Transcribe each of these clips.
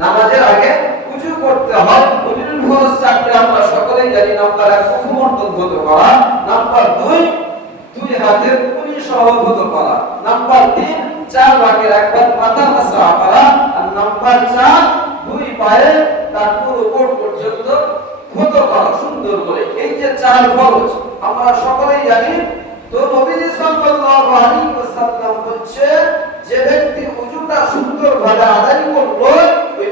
নামাজের আগে উযু করতে হয়। উযুর ফরজ চারটি আমরা সকলেই জানি। নাম্বার 1 মুখমণ্ডল ধৌত করা, নাম্বার 2 দুই হাতের কুলি সহ ধৌত করা, নাম্বার 3 চার ভাগের এক ভাগ মাথা মাসা করা, আর নাম্বার 4 দুই পায়ে তার পুরো কোট পর্যন্ত ধৌত করা সুন্দর করে। এই যে চার ফরজ আমরা সকলেই জানি। তো নবীজি সাল্লাল্লাহু আলাইহি ওয়াসাল্লাম বলছে, যে ব্যক্তি উযুটা সুন্দরভাবে আদায় করলো, ওই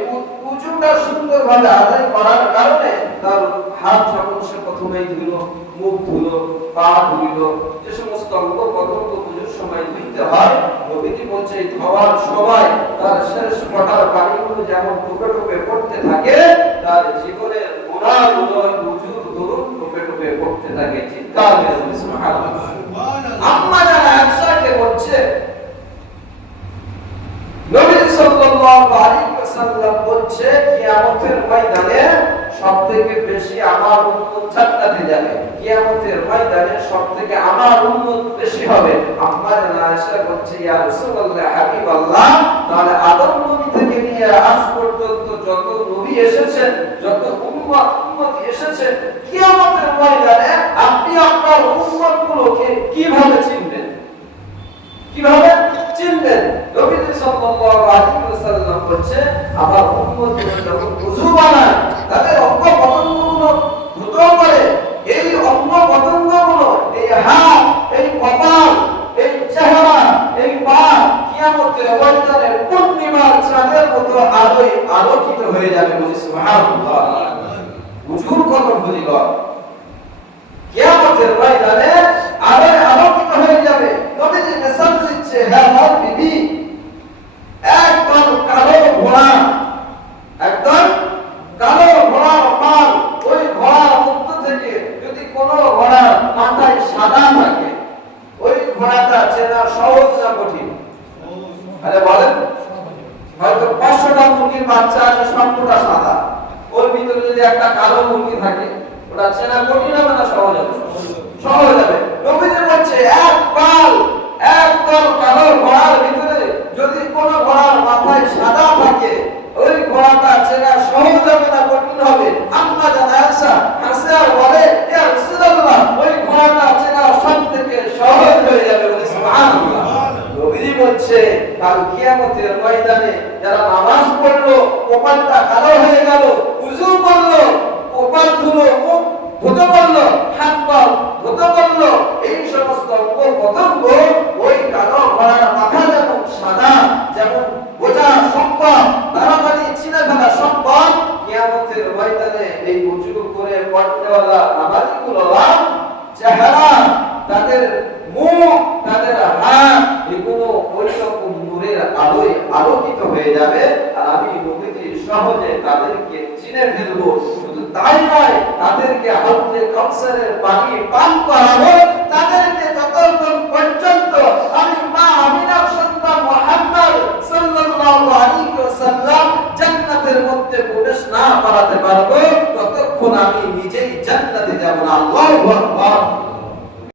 উযুটা সুন্দরভাবে আদায় করার কারণে তার হাত যখন সে প্রথমেই ধুলো, মুখ ধুলো, পা ধুলো, যে সমস্ত অঙ্গ প্রত্যঙ্গ উযুর সময় ধুইতে হয়, নবীজি বলছে এই ধোয়ার সময় তার শেষ ফোঁটার পানিগুলো যেমন টোপে টোপে পড়তে থাকে, তার জীবনের গুনাহগুলো উযুর দরুন টোপে টোপে পড়তে থাকে। চিৎকার করে সুবহানাল্লাহ। আম্মা জানা আয়েশাকে বলছে, নবী সাল্লাল্লাহু আলাইহি ওয়াসাল্লাম বলছে, কিয়ামতের ময়দানে সবথেকে বেশি আমার উম্মত জান্নাতে যাবে। কিয়ামতের ময়দানে সবথেকে আমার উম্মত বেশি হবে। আম্মা জানা আয়েশা বলছে, ইয়া রাসূলুল্লাহ হাবিবাল্লাহ, তাহলে আদম নবী থেকে নিয়ে আজ পর্যন্ত যত নবী এসেছেন, যত উম্মত এসেছে, কিয়ামতের ময়দানে আপনি আপনার উম্মতগুলোকে কিভাবে চিনবেন? কিভাবে চিনবেন? নবী সাল্লাল্লাহু আলাইহি ওয়াসাল্লাম বলছে, আমার উম্মতগুলো যখন ওযু বানায়, তাদের অঙ্গ প্রত্যঙ্গগুলো ধৌত করে, এই অঙ্গ প্রত্যঙ্গগুলো, এই হাত, এই কপাল, এই চেহারা, এই পা কিয়ামতের ময়দানে পূর্ণিমার চাঁদের মতো আলোয় আলোকিত হয়ে যাবে। বলি সুবহানাল্লাহ। ওযুর কত ফজিলত! কিয়ামতের ময়দানে আলোয় আলোকিত হয়ে যাবে। নবীজি মেসেজ দিচ্ছে, হে আমার বিবি, একদম কালো ঘোড়া, একদম কালো ঘোড়ার পাল, ওই ঘোড়ার মধ্য থেকে যদি কোনো ঘোড়ার মাথায় সাদা থাকে, ওই ঘোড়াটা চেনা সহজ না কঠিন? আরে বলেন, হয়তো 500টা মুরগির বাচ্চা আছে, সবটা সাদা, ওর ভিতরে যদি একটা কালো মুরগি থাকে, ওটা চেনা কঠিন হবে না সহজ হবে? সহজ হবে। নবীজি বলছে, এক পাল, একদম কালো ঘোড়ার ভিতরে যদি কোনো ঘোড়ার মাথায় সাদা থাকে, ওই ঘোড়াটা চেনা সহজ হবে না কঠিন হবে? আম্মা জানা আয়েশা হাসে আর বলে, ইয়া রাসূলুল্লাহ, ওই ঘোড়াটা চেনা সবথেকে সহজ হয়ে যাবে। বলে সুবহানাল্লাহ। নবীজি বলছে, কাল কিয়ামতের ময়দানে যারা নামাজ পড়লো, কপালটা কালো হয়ে গেল, ওযু করলো, কপাল ধুলো, মুখ ধৌত করলো, হাত পা ধৌত করলো, এই সমস্ত অঙ্গ প্রত্যঙ্গ ওই কালো ঘোড়ার মাথা যেমন সাদা, যেমন বোঝা সম্ভব, তাড়াতাড়ি চিনে ফেলা সম্ভব, কিয়ামতের ময়দানে এই উযু করে পড়নেওয়ালা নামাজীগুলোর চেহারা, তাদের মুখ, তাদের হাত, এগুলো ওই রকম নূরের আলোয় আলোকিত হয়ে যাবে। আর আমি নবীজি সহজে তাদেরকে চিনে ফেলবো। শুধু তাই নয়, তাদেরকে হাউজে কাউসারের পানি পান করাবো। তাদেরকে যতক্ষণ পর্যন্ত